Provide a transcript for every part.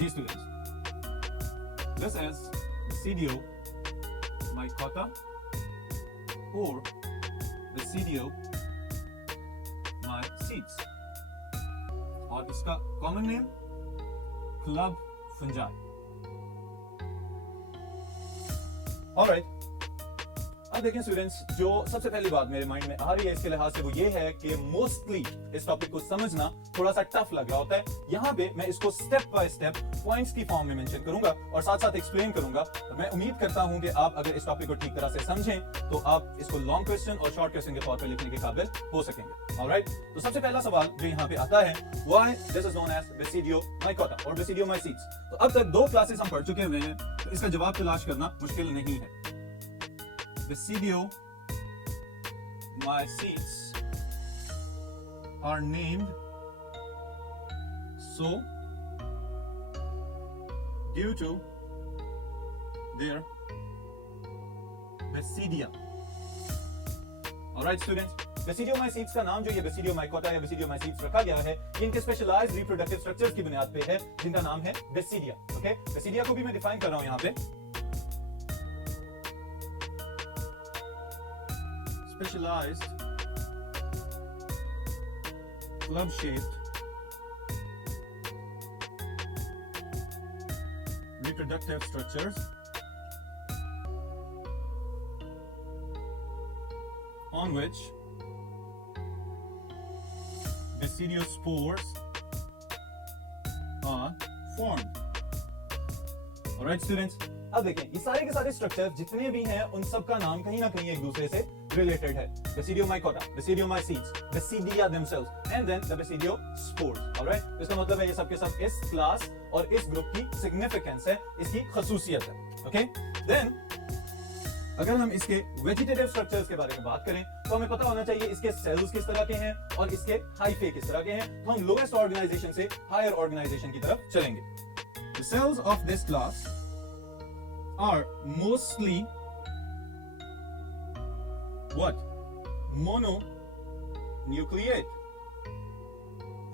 Dear students, this is Basidio mycota or Basidio mycetes और इसका common name club fungi. Alright, अब देखें students, जो सबसे पहली बात मेरे माइंड में आ रही है इसके लिहाज से वो ये है कि मोस्टली इस टॉपिक को समझना थोड़ा सा टफ लग रहा होता है। यहाँ पे मैं इसको स्टेप बाय स्टेप पॉइंट्स की फॉर्म में मेंशन करूंगा और साथ साथ एक्सप्लेन करूंगा। मैं उम्मीद करता हूं कि आप अगर इस टॉपिक को ठीक तरह से समझें तो आप इसको लॉन्ग क्वेश्चन और शॉर्ट क्वेश्चन के तौर पर लिखने के काबिल हो सकेंगे। ऑलराइट, तो सबसे पहला सवाल जो यहाँ पे आता है, why this is known as Basidio mycota और Basidio mycetes। तो अब तक दो क्लासेस हम पढ़ चुके हुए हैं, तो इसका जवाब तलाश करना मुश्किल नहीं है। Basidio mycetes are named so due to their basidia. Alright students, Basidio mycetes का नाम जो ये Basidio mycota या Basidio mycetes रखा गया है, इनके स्पेशलाइज्ड रिप्रोडक्टिव स्ट्रक्चर्स की बुनियाद पे है जिनका नाम है Basidia। ओके, Basidia को भी मैं डिफाइन कर रहा हूं यहाँ पे। Specialized club-shaped reproductive structures on which basidiospores are formed. Alright students, अब देखें ये सारे के सारे स्ट्रक्चर जितने भी हैं उन सब का नाम कहीं ना कहीं एक दूसरे से रिलेटेड है। Basidio mycota, Basidio mycetes, Basidia themselves, and then the basidiospores. Alright, तो इसका मतलब है ये सब के सब इस क्लास और इस ग्रुप की सिग्निफिकेंस है, इसकी खसूसियत है। ओके, देन अगर हम इसके वेजिटेटिव स्ट्रक्चर्स के बारे में बात करें तो हमें पता होना चाहिए इसके सेल्स किस तरह के हैं और इसके हाइफे किस तरह के हैं। तो हम लोएस्ट ऑर्गेनाइजेशन से हायर ऑर्गेनाइजेशन की तरफ चलेंगे। The cells of this class are mostly what? Mononucleate.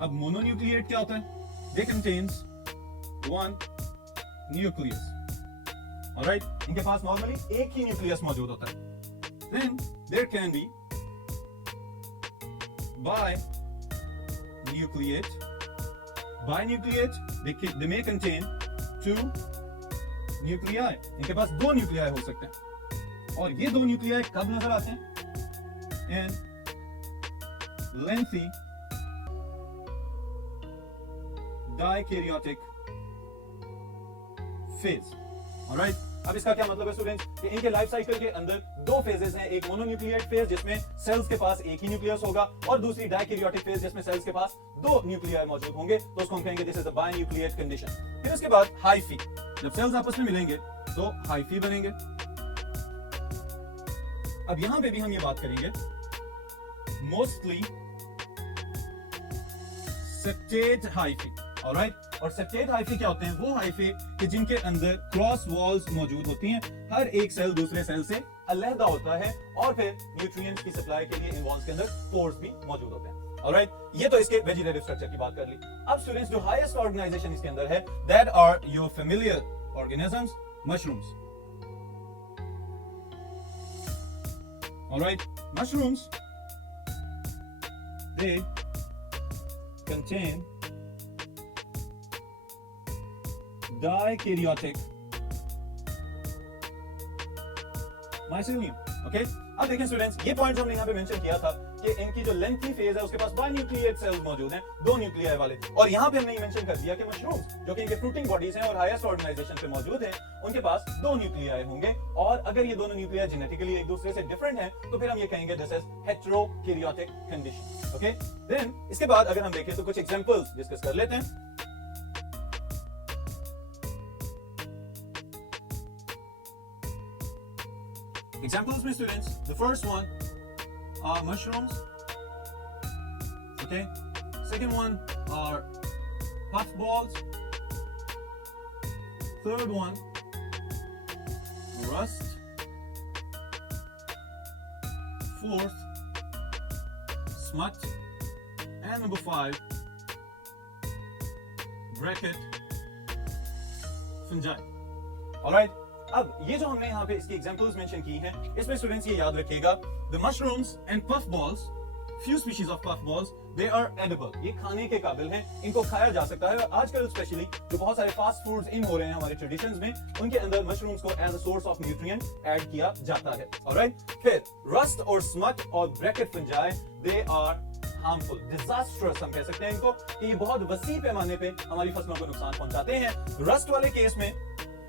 अब mononucleate क्या होता है? They contains one nucleus. Alright, इनके पास नॉर्मली एक ही न्यूक्लियस मौजूद होता है। Then there can be binucleate. Binucleate, they may contain two nuclei. इनके पास दो न्यूक्लियाई हो सकते हैं और ये दो न्यूक्लियाई कब नजर आते हैं? In lengthy dikaryotic phase. Alright, अब इसका क्या मतलब है स्टूडेंट्स कि इनके लाइफ साइकिल के अंदर दो फेजेस हैं, एक मोनोन्यूक्लिएट फेज जिसमें सेल्स के पास एक ही न्यूक्लियस होगा और दूसरी डाइकैरियोटिक फेज जिसमें सेल्स के पास दो न्यूक्लियाई मौजूद होंगे, तो उसको हम कहेंगे दिस इज द बायन्यूक्लिएट कंडीशन। फिर उसके बाद हाइफी, जब सेल्स आपस में मिलेंगे तो हाइफी बनेंगे। अब यहां पे भी हम ये बात करेंगे मोस्टली सेप्टेट हाइफी। ऑलराइट, और सेप्टेट हाइफी क्या होते हैं? वो हाइफी कि जिनके अंदर क्रॉस वॉल्स मौजूद होती हैं, हर एक सेल दूसरे सेल से अलग होता है और फिर न्यूट्रिएंट्स की सप्लाई के लिए इन वॉल्स के अंदर पोर्स भी मौजूद होते हैं। ऑलराइट, ये तो इसके वेजिटेटिव स्ट्रक्चर की बात कर ली। अब स्टूडेंट्स जो हाईएस्ट ऑर्गेनाइजेशन इसके अंदर है, that are your familiar organisms, mushrooms. Alright, mushrooms they contain dikaryotic mycelium. Okay, अब देखें स्टूडेंट्स, ये पॉइंट हमने यहाँ पे मेंशन किया था कि इनकी जो लेंथी फेज है उसके पास बायन्यूक्लिएट सेल्स मौजूद हैं, दो न्यूक्लियाई वाले। और यहाँ पे हमने ये मेंशन कर दिया कि मशरूम्स जो कि इनके फ्रूटिंग बॉडीज हैं और हाईएस्ट ऑर्गेनाइजेशन पे मौजूद हैं, उनके पास दो न्यूक्लियाई होंगे और अगर ये दोनों न्यूक्लियाई जेनेटिकली एक दूसरे से डिफरेंट हैं तो फिर हम ये कहेंगे this is heterokaryotic condition. Okay, then इसके बाद अगर हम देखें तो कुछ एग्जांपल्स डिस्कस कर लेते हैं। Examples में students, the first one are mushrooms. Okay, second one are puffballs. Third one, rust. Fourth, smut. And number 5, bracket fungi. Alright, अब ये जो हमने यहाँ पे इसकी एग्जांपल्स मेंशन की हैं, इसमें स्टूडेंट्स ये याद रखिएगा, the mushrooms and puffballs, few species of puffballs, they are edible. ये खाने के काबिल हैं, इनको खाया जा सकता है। आजकल स्पेशली जो बहुत सारे फास्ट फूड्स इन हो रहे हैं हमारे ट्रेडिशंस में, उनके अंदर मशरूम्स को as a source of nutrient add किया जाता है। ऑलराइट, फिर रस्ट और स्मट और bracket fungi, they are harmful, disastrous हम कह सकते हैं इनको, कि ये बहुत वसी पैमाने पे हमारी फसलों को नुकसान पहुंचाते हैं। रस्ट वाले केस में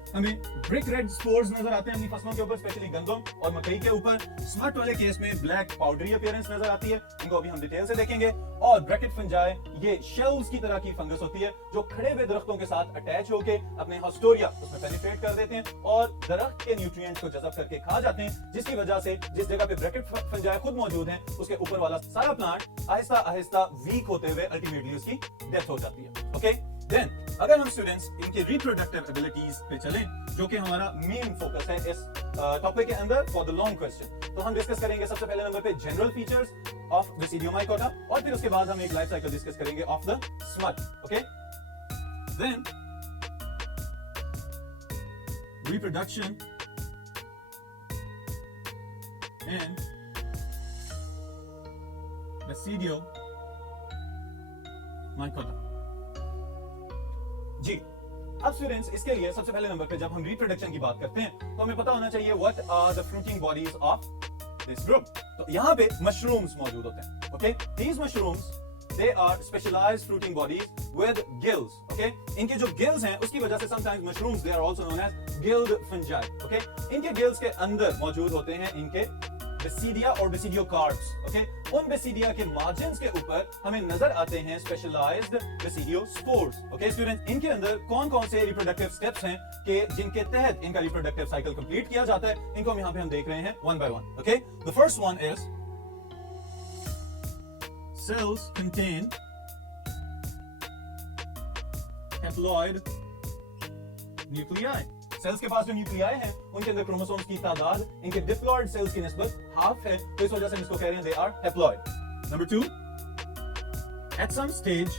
हमें ब्रिक रेड स्पोर्स नजर आते हैं अपनी फसलों के ऊपर, स्पेशली गंदम और मकई के ऊपर। स्मट वाले केस में ब्लैक पाउडरी अपीयरेंस नजर आती है, इनको अभी हम डिटेल से देखेंगे। और ब्रैकेट फंजाई, ये शेल्स की तरह की फंगस होती है जो खड़े हुए दरख्तों के साथ अटैच होके अपने हॉस्टोरिया उसमें पेनिट्रेट कर देते हैं और दरख्त के न्यूट्रिएंट्स को जज़ब करके खा जाते हैं, जिसकी वजह से जिस जगह पे ब्रैकेट फंजाई खुद मौजूद है, उसके ऊपर वाला सारा प्लांट आहिस्ता आहिस्ता वीक होते हुए अल्टीमेटली उसकी डेथ हो जाती है। ओके, देन अगर हम स्टूडेंट्स इनके रिप्रोडक्टिव एबिलिटीज पे चलें, जो कि हमारा मेन फोकस है इस टॉपिक के अंदर फॉर द लॉन्ग क्वेश्चन, तो हम डिस्कस करेंगे सबसे पहले नंबर पे general features of basidiomycota, और फिर उसके बाद हम एक लाइफ साइकिल डिस्कस करेंगे of the smut. Okay, then reproduction and basidiomycota. जी, अब स्टूडेंट्स इसके लिए सबसे पहले नंबर पे जब हम रिप्रोडक्शन की बात करते हैं तो हमें पता होना चाहिए what are the fruiting bodies of this group. तो यहाँ पे मशरूम्स मौजूद होते हैं। Okay, these mushrooms they are specialised fruiting bodies with gills. Okay, इनके जो गिल्स हैं उसकी वजह से sometimes mushrooms they are also known as gilled fungi. Okay, इनके गिल्स के अंदर मौजूद होते हैं इनके बेसिडिया और बेसिडियो कार्प्स। ओके, उन बेसिडिया के मार्जिन्स के ऊपर हमें नजर आते हैं specialised basidiospores. Okay students, इनके अंदर कौन कौन से रिप्रोडक्टिव स्टेप्स हैं कि जिनके तहत इनका रिप्रोडक्टिव साइकिल कंप्लीट किया जाता है, इनको हम यहाँ पे हम देख रहे हैं one by one. Okay, the first one is cells contain haploid nuclei. Cells के पास जो न्यूक्लियाई हैं उनके अंदर क्रोमोसोम्स की तादाद इनके डिप्लॉइड सेल्स की निस्बत हाफ है, तो इस वजह से हम इसको कह रहे हैं they are haploid. Number 2, at some stage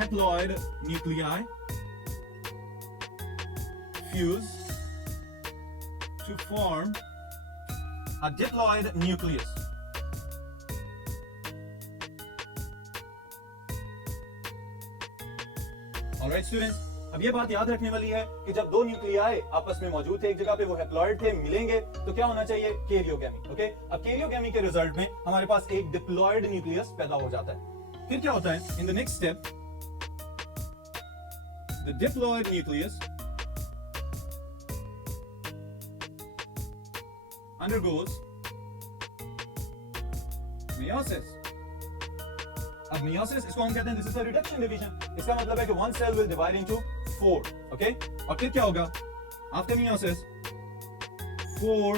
haploid nuclei fuse to form a diploid nucleus. Alright students, अब ये बात याद रखने वाली है कि जब दो न्यूक्लियाई आपस में मौजूद थे एक जगह पे, वो हैप्लॉइड थे, मिलेंगे तो क्या होना चाहिए? कैरियोगेमी। ओके, अब कैरियोगेमी के रिजल्ट में हमारे पास एक डिप्लॉइड न्यूक्लियस पैदा हो जाता है। फिर क्या होता है? In the next step the diploid nucleus undergoes meiosis। अब meiosis इसको हम कहते हैं this is the reduction division. इसका मतलब है कि one cell will divide into 4। Okay, और फिर क्या होगा? After meiosis 4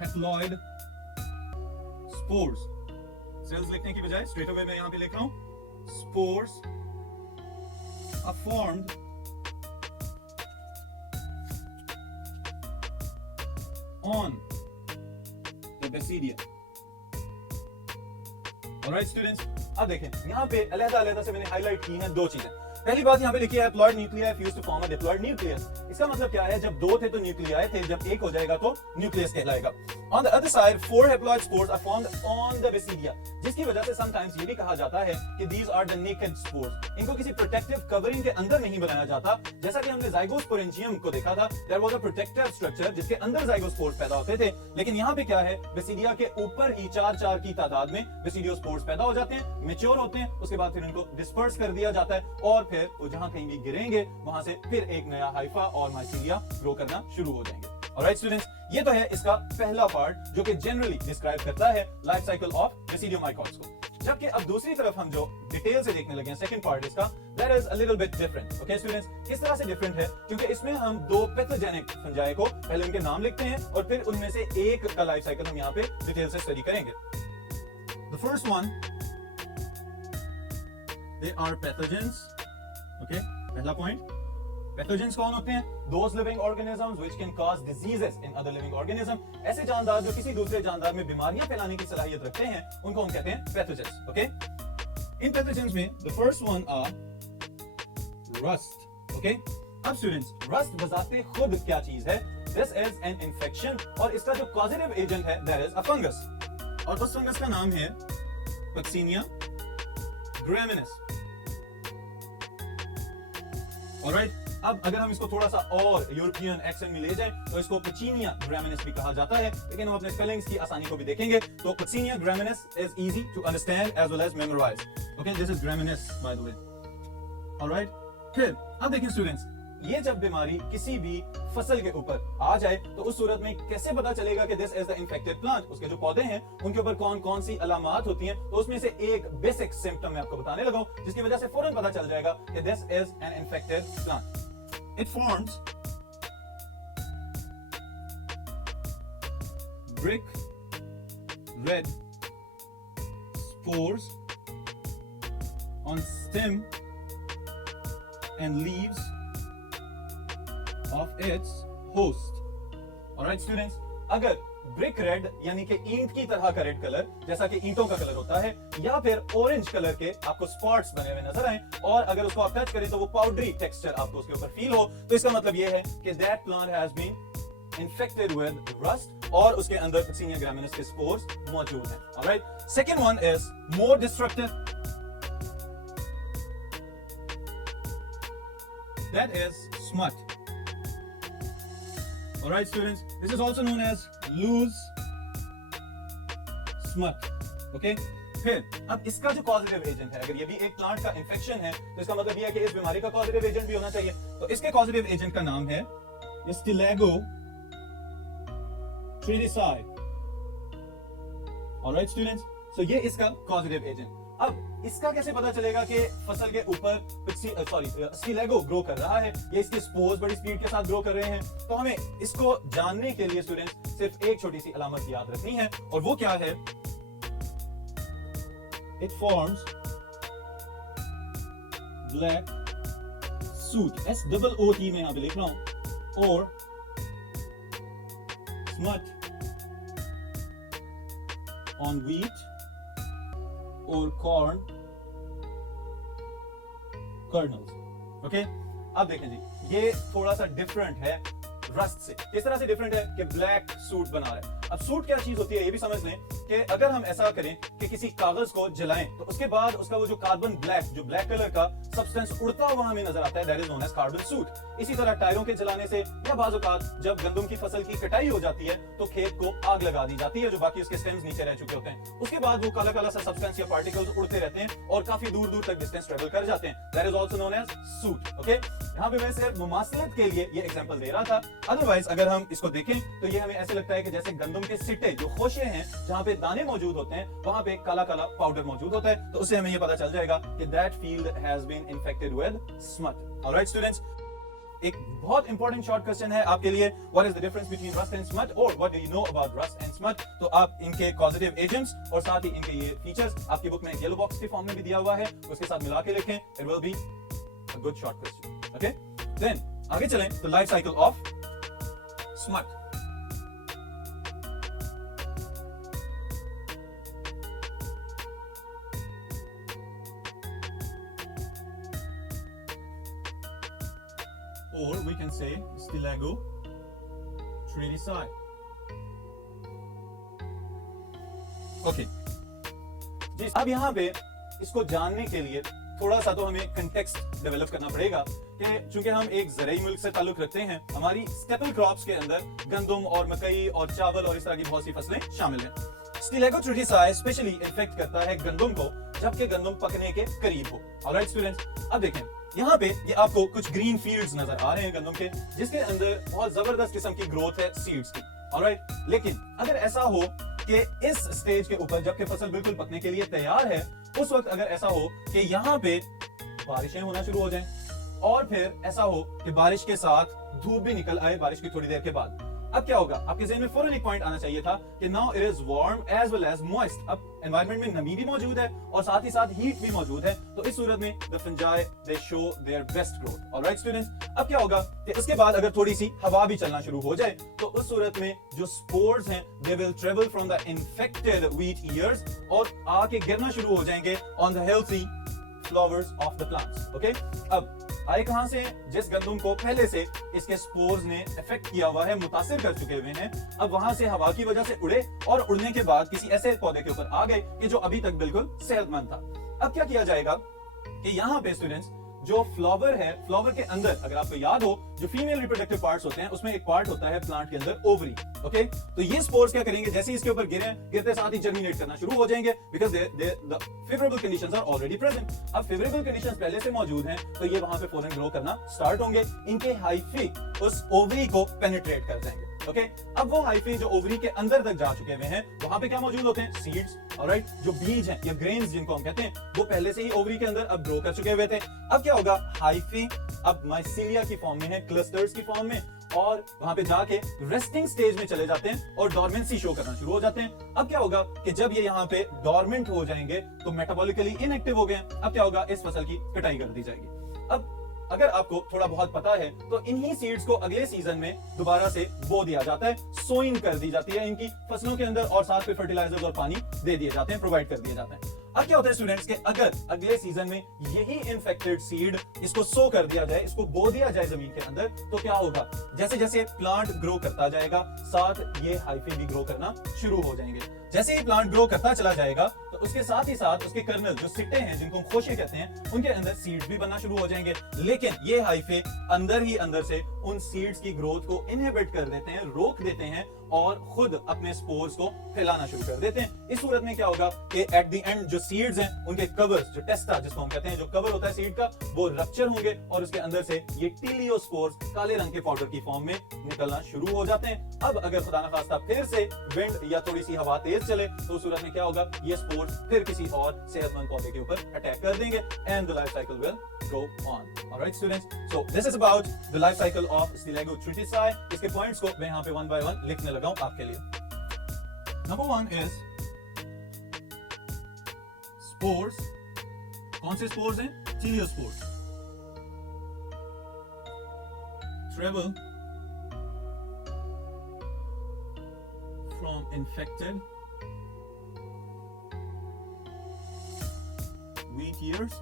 haploid spores. Cells लिखने की बजाय स्ट्रेट अवे मैं यहां पे लिख रहा हूं, spores are formed on the basidia. Alright students, अब देखें यहां पे अलग-अलग से मैंने हाईलाइट की हैं दो चीजें। पहली बात यहां पे लिखी है haploid nuclei fuse to form a diploid nucleus. इसका मतलब क्या है? जब दो थे तो न्यूक्लियाई थे, जब एक हो जाएगा तो न्यूक्लियस कहलाएगा। On the other side 4 haploid spores are formed on the basidia, जिसकी वजह से समटाइम्स ये भी कहा जाता है कि these are the naked spores. इनको किसी प्रोटेक्टिव कवरिंग के अंदर नहीं बनाया जाता, जैसा कि हमने ज़ाइगोस्पोरेंजियम को देखा था, there was a protective structure जिसके अंदर ज़ाइगोस्पोर्स पैदा होते थे। लेकिन यहां पे क्या है? बेसिडिया के ऊपर ही 4 की तादाद में बेसिडियोस्पोर्स पैदा हो जाते हैं, मैच्योर होते हैं, उसके बाद फिर इनको डिस्पर्स कर दिया जाता है और फिर वो जहां कहीं भी गिरेंगे वहां से फिर एक नया हाइफा और माइसीलिया ग्रो करना शुरू हो जाएंगे। ऑलराइट स्टूडेंट्स, ये तो है इसका पहला पार्ट जो कि जनरली डिस्क्राइब करता है लाइफ साइकिल ऑफ बेसिडियोमाइकोट्स को। जबकि अब दूसरी तरफ हम जो डिटेल से देखने लगे हैं सेकंड पार्ट इसका, that is a little bit different. Okay students, किस तरह से डिफरेंट है? क्योंकि इसमें हम दो पैथोजेनिक फंजाई को पहले उनके नाम लिखते हैं और फिर उनमें से एक का लाइफ साइकिल हम यहाँ पे डिटेल से स्टडी करेंगे। The first one, they are pathogens. Okay, पहला पॉइंट, पैथोजेंस कौन होते हैं? Those living organisms which can cause diseases in other living organism। ऐसे जानदार जो किसी दूसरे जानदार में बीमारियां फैलाने की सलाहियत रखते हैं, उनको हम कहते हैं पैथोजेंस। ओके, इन पैथोजेंस में the first one are rust. Okay? अब स्टूडेंट्स, रस्ट बजाते खुद क्या चीज है? दिस इज एन इन्फेक्शन और इसका जो कॉजेटिव एजेंट है दैट इज अ फंगस और उस फंगस का नाम है Vaccinia graminis. ऑलराइट, अब अगर हम इसको थोड़ा सा और यूरोपियन एक्सेंट में ले जाएं तो इसको Vaccinia graminis भी कहा जाता है, लेकिन हम अपने स्पेलिंग्स की आसानी को भी देखेंगे। तो Vaccinia graminis is easy to understand as well as memorize. Okay, this is graminis by the way. Alright, फिर अब देखिए स्टूडेंट्स, ये जब बीमारी किसी भी फसल के ऊपर आ जाए तो उस सूरत में कैसे पता चलेगा कि this is the infected plant? उसके जो पौधे हैं उनके ऊपर कौन कौन सी अलामात होती हैं, तो उसमें से एक बेसिक सिम्टम मैं आपको बताने लगा हूं जिसकी वजह से फौरन पता चल जाएगा कि this is an infected plant. It forms brick red spores on stem and leaves of its host. Alright students, अगर ब्रिक रेड यानी कि ईंट की तरह का रेड कलर जैसा कि ईंटों का कलर होता है या फिर ऑरेंज कलर के आपको स्पॉट्स बने हुए नजर आए और अगर उसको आप टच करें तो वो पाउडरी टेक्सचर आपको उसके ऊपर फील हो, तो इसका मतलब ये है कि that plant has been infected with rust और उसके अंदर Vaccinia graminis के spores मौजूद हैं। Alright, second one is more destructive. That is smut. Alright students, this is also known as loose smut. Okay? फिर अब इसका जो causative agent है, अगर ये भी एक प्लांट का इन्फेक्शन है तो इसका मतलब ये है कि इस बीमारी का causative agent भी होना चाहिए। तो इसके causative agent का नाम है Stilago Tritici. Alright students, so ये इसका causative agent। अब इसका कैसे पता चलेगा कि फसल के ऊपर Stilago ग्रो कर रहा है या इसके स्पोर्स बड़ी स्पीड के साथ ग्रो कर रहे हैं? तो हमें इसको जानने के लिए स्टूडेंट्स सिर्फ एक छोटी सी अलामत याद रखनी है और वो क्या है? It forms black soot, SOOT में यहां पे लिख रहा हूं, और smut on wheat or corn kernels. Okay? अब देखें जी, ये थोड़ा सा डिफरेंट है रस्ट से। किस तरह से डिफरेंट है कि ब्लैक सूट बना रहा है। अब सूट क्या चीज होती है ये भी समझ लें कि अगर हम ऐसा करें कि किसी कागज को जलाएं तो उसके बाद उसका वो जो कार्बन ब्लैक, जो ब्लैक कलर का सब्सटेंस उड़ता हुआ हमें नजर आता है, that is known as carbon soot. इसी तरह टायरों के जलाने से या बाज़ औक़ात जब गंदम की फसल की कटाई हो जाती है तो खेत को आग लगा दी जाती है, जो बाकी उसके स्टेम्स नीचे रह चुके होते हैं। उसके बाद वो काला काला सा सब्सटेंस या पार्टिकल्स उड़ते रहते हैं और काफी दूर दूर तक डिस्टेंस ट्रेवल कर जाते हैं, that is also known as soot. Okay, यहाँ पे मैं सिर्फ मुमासिलत के लिए ये एग्जांपल दे रहा था, अदरवाइज अगर हम इसको देखें तो ये हमें ऐसे लगता है कि जैसे गंदम के सिट्टे जो खोशे हैं जहां पे दाने मौजूद होते हैं वहां पे काला काला पाउडर मौजूद होता है, तो उससे हमें ये पता चल जाएगा कि that field has been infected with smut. Alright students, एक बहुत इंपॉर्टेंट शॉर्ट क्वेश्चन है आपके लिए, what is the difference between rust and smut, और what do you know about rust and smut? तो आप इनके कॉजेटिव एजेंट्स और साथ ही इनके ये फीचर्स आपकी बुक में येलो बॉक्स के फॉर्म में भी दिया हुआ है, उसके साथ मिला के लिखें, it will be a good short question. Okay, then आगे चलें तो life cycle of smut. Or we can say Stilago Tritici. Okay. जी, अब यहाँ पे इसको जानने के लिए थोड़ा सा तो हमें कंटेक्स्ट डेवलप करना पड़ेगा कि चूंकि हम एक ज़राई मुल्क से ताल्लुक रखते हैं, हमारी स्टेपल क्रॉप्स के अंदर गंदम और मकई और चावल और इस तरह की बहुत सी फसलें शामिल हैं। Stilago Tritici स्पेशली इन्फेक्ट करता है गंदम को जबकि गंदम पकने के करीब हो। ऑलराइट स्टूडेंट्स, अब देखें यहाँ पे ये आपको कुछ ग्रीन फील्ड्स नजर आ रहे हैं गंदम के, जिसके अंदर बहुत जबरदस्त किस्म की ग्रोथ है सीड्स की। ऑलराइट, लेकिन अगर ऐसा हो कि इस स्टेज के ऊपर जबकि फसल बिल्कुल पकने के लिए तैयार है, उस वक्त अगर ऐसा हो कि यहाँ पे बारिशें होना शुरू हो जाएं और फिर ऐसा हो कि बारिश के साथ धूप भी निकल आए बारिश की थोड़ी देर के बाद, अब क्या होगा? आपके ज़हन में फौरन एक पॉइंट आना चाहिए था कि now it is warm as well as moist. अब एनवायरनमेंट में नमी भी मौजूद है और साथ ही साथ हीट भी मौजूद है, तो इस सूरत में the fungi they show their best growth. Alright students, अब क्या होगा कि इसके बाद अगर थोड़ी सी हवा भी चलना शुरू हो जाए तो उस सूरत में जो स्पोर्स हैं they will travel from the infected wheat years और आके गिरना शुरू हो जाएंगे on the healthy flowers of the plants. Okay, अब आए कहां से? जिस गंदम को पहले से इसके स्पोर्स ने इफेक्ट किया हुआ है, मुतासिर कर चुके हुए हैं, अब वहां से हवा की वजह से उड़े और उड़ने के बाद किसी ऐसे पौधे के ऊपर आ गए कि जो अभी तक बिल्कुल सेहतमंद था। अब क्या किया जाएगा कि यहाँ पे स्टूडेंट्स जो फ्लावर है, फ्लावर के अंदर अगर आपको याद हो जो फीमेल रिप्रोडक्टिव पार्ट्स होते हैं उसमें एक पार्ट होता है प्लांट के अंदर ओवरी। ओके, तो ये स्पोर्स क्या करेंगे, जैसे इसके ऊपर गिरते साथ ही जर्मिनेट करना शुरू हो जाएंगे because the favourable conditions are already present. अब फेवरेबल कंडीशंस पहले से मौजूद हैं तो ये वहां पे फौरन ग्रो करना स्टार्ट होंगे। इनके हाइफी उस ओवरी को पेनिट्रेट कर जाएंगे। ओके, अब वो हाइफी जो ओवरी के अंदर तक जा चुके हुए हैं वहां पे क्या मौजूद होते हैं? सीड्स। ऑलराइट, जो बीज हैं या ग्रेन्स जिनको हम कहते हैं वो पहले से ही ओवरी के अंदर अब ग्रो कर चुके हुए थे। अब क्या होगा, हाइफी अब माइसीलिया की फॉर्म में है, क्लस्टर्स की फॉर्म में, और वहां पे जाके रेस्टिंग स्टेज में चले जाते हैं और डोरमेंसी शो करना शुरू हो जाते हैं। अब क्या होगा कि जब ये यहाँ पे डोरमेंट हो जाएंगे तो मेटाबॉलिकली इनएक्टिव हो गए। अब क्या होगा, इस फसल की कटाई कर दी जाएगी। अब अगर आपको थोड़ा बहुत पता है तो इन्हीं सीड्स को अगले सीजन में दोबारा से बो दिया जाता है, सोइंग कर दी जाती है इनकी फसलों के अंदर और साथ में फर्टिलाइजर्स और पानी दे दिए जाते हैं, प्रोवाइड कर दिए जाते हैं। अब क्या होता है स्टूडेंट्स के अगर अगले सीजन में यही इन्फेक्टेड सीड इसको सो कर दिया जाए, इसको बो दिया जाए जमीन के अंदर, तो क्या होगा, जैसे जैसे प्लांट ग्रो करता जाएगा साथ ये हाइफी भी ग्रो करना शुरू हो जाएंगे। जैसे ही प्लांट ग्रो करता चला जाएगा तो उसके साथ ही साथ उसके कर्नल जो सिट्टे हैं जिनको खोशे कहते हैं उनके अंदर सीड्स भी बनना शुरू हो जाएंगे। लेकिन ये हाइफे अंदर ही अंदर से उन सीड्स की ग्रोथ को इनहिबिट कर देते हैं, रोक देते हैं और खुद अपने स्पोर्स को फैलाना शुरू कर देते हैं। इस सूरत में क्या होगा कि एट द एंड जो सीड्स हैं उनके कवर्स, जो टेस्टा जिसको हम कहते हैं, जो कवर होता है सीड का, वो रप्चर होंगे और उसके अंदर से ये टीलियोस्पोर्स काले रंग के पाउडर की फॉर्म में निकलना शुरू हो जाते हैं। अब अगर खुदा न खास्ता फिर से विंड या थोड़ी सी हवा तेज चले तो उस सूरत में क्या होगा, ये स्पोर्स फिर किसी और सेहतमंद पौधे के ऊपर अटैक कर देंगे and the life cycle will go on. Alright students, so this is about the life cycle of Stylego triticale. इसके पॉइंट्स को मैं यहाँ पे one by one लिखने लगा हूँ आपके लिए। Number 1 is spores. कौन से spores हैं? Teliospores. Travel from infected wheat ears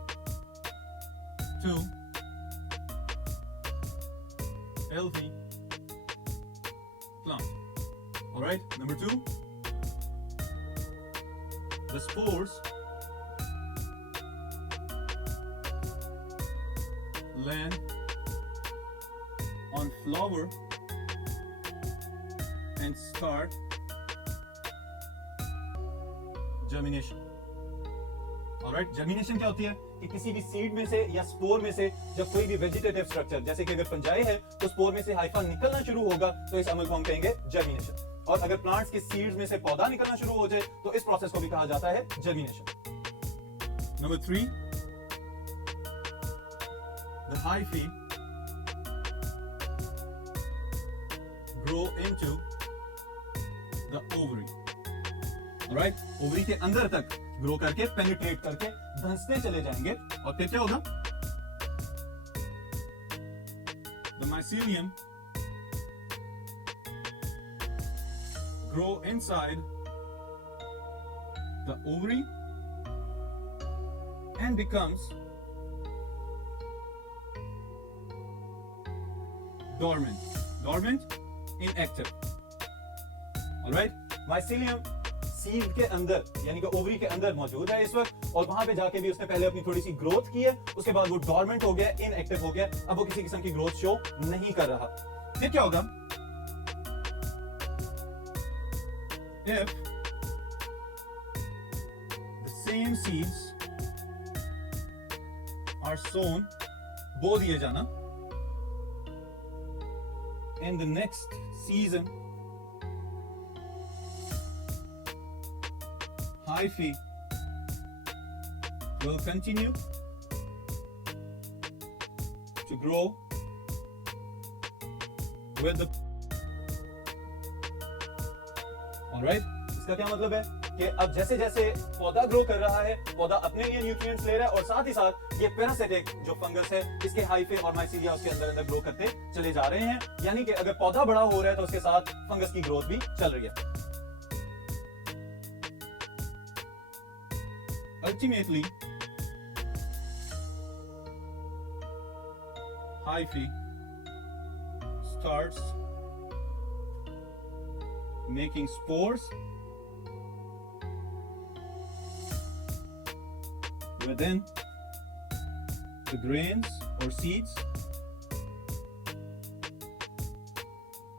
to healthy plant. All right. Number 2, the spores land on flower and start germination. Alright, germination क्या होती है कि किसी भी सीड में से या स्पोर में से जब कोई भी वेजिटेटिव स्ट्रक्चर जैसे कि अगर फंजाई है तो स्पोर में से हाइफा निकलना शुरू होगा तो इस अमल को हम कहेंगे जर्मिनेशन। और अगर प्लांट्स के सीड्स में से पौधा निकलना शुरू हो जाए तो इस प्रोसेस को भी कहा जाता है germination. Number 3, the hyphae grow into the ovary. Alright, ovary के अंदर तक ग्रो करके पेनिट्रेट करके धंसते चले जाएंगे और फिर क्या होगा, the mycelium grow inside the ovary and becomes dormant, inactive. Alright, mycelium seed के अंदर यानी कि ओवरी के अंदर मौजूद है इस वक्त और वहां पे जाके भी उसने पहले अपनी थोड़ी सी ग्रोथ की है, उसके बाद वो डोरमेंट हो गया, इनएक्टिव हो गया, अब वो किसी किस्म की ग्रोथ शो नहीं कर रहा। फिर क्या होगा, if the same seeds are sown, बो दिए जाना, in the next season hyphae will continue to grow with the alright, इसका क्या मतलब है कि अब जैसे जैसे पौधा ग्रो कर रहा है, पौधा अपने लिए न्यूट्रिएंट्स ले रहा है और साथ ही साथ ये पैरासिटिक जो फंगस है इसके हाइफे और माइसीलिया उसके अंदर अंदर ग्रो करते चले जा रहे हैं। यानी कि अगर पौधा बड़ा हो रहा है तो उसके साथ फंगस की ग्रोथ भी चल रही है। Ultimately, hyphae starts making spores within the grains or seeds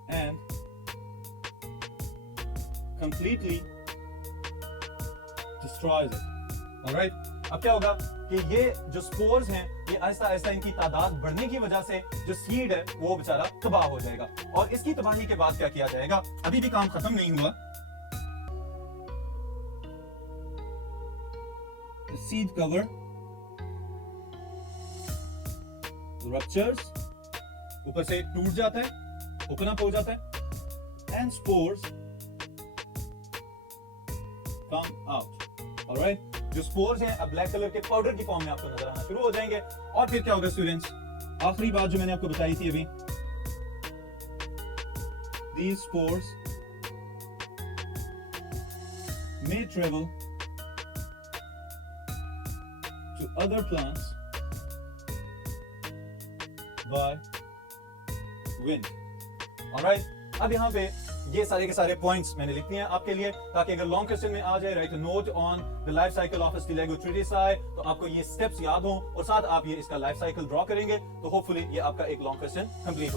and completely destroys it. Alright? अब क्या होगा कि ये जो स्पोर्स हैं ये आहिस्ता आहिस्ता इनकी तादाद बढ़ने की वजह से जो सीड है वो बेचारा तबाह हो जाएगा। और इसकी तबाही के बाद क्या किया जाएगा, अभी भी काम खत्म नहीं हुआ। The seed cover ruptures, ऊपर से टूट जाता है, ओपन अप हो जाता है, and spores come out. Alright? जो स्पोर्स हैं अब ब्लैक कलर के पाउडर की फॉर्म में आपको नजर आना शुरू हो जाएंगे। और फिर क्या होगा स्टूडेंट्स, आखिरी बात जो मैंने आपको बताई थी अभी, these spores may travel to other plants by wind. Alright? अब यहाँ पे ये सारे के सारे पॉइंट्स मैंने लिख दिए हैं आपके लिए, ताकि अगर लॉन्ग क्वेश्चन में आ जाए write note on the life cycle of ustilago tritici, तो आपको ये स्टेप्स याद हों और साथ आप ये इसका लाइफ साइकिल ड्रॉ करेंगे तो होपफुली ये आपका एक लॉन्ग क्वेश्चन कंप्लीट हो।